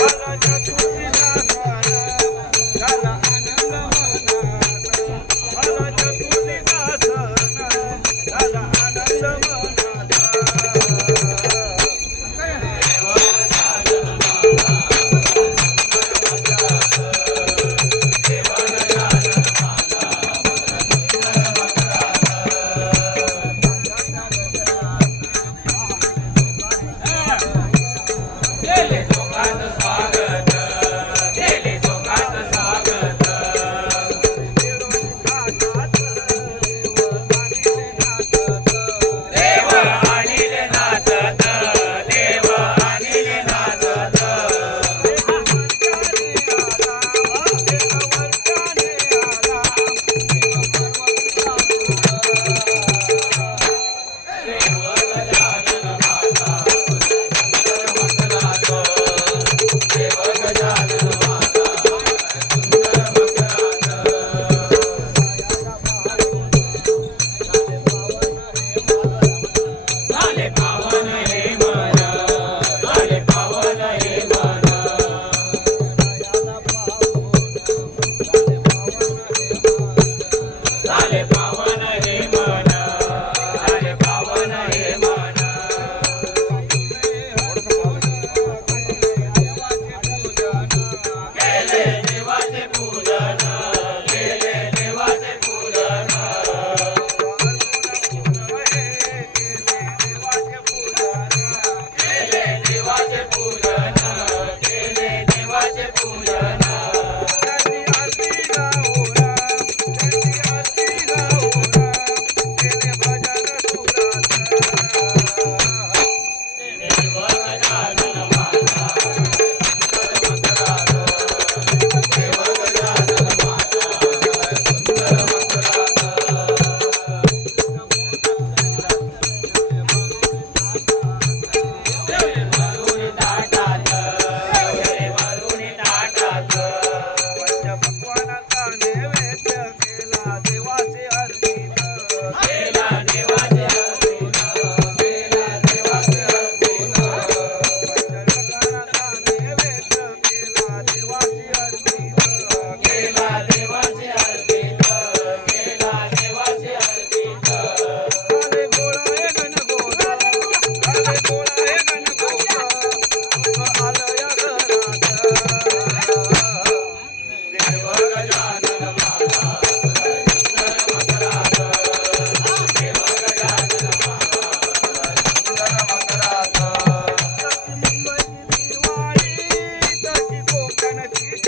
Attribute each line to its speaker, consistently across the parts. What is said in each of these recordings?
Speaker 1: पंचपक्वानाचा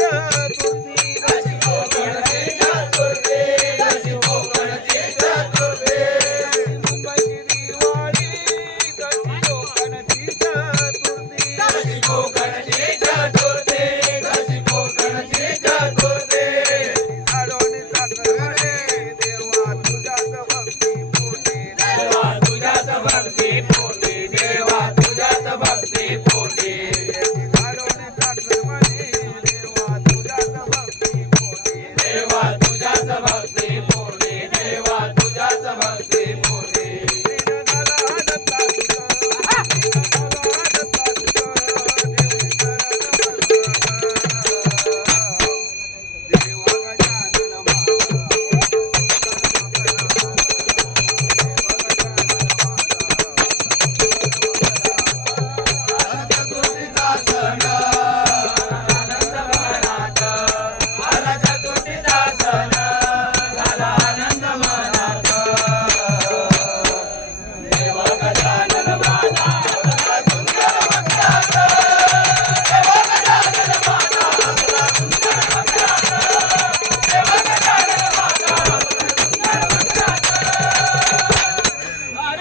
Speaker 1: Yeah.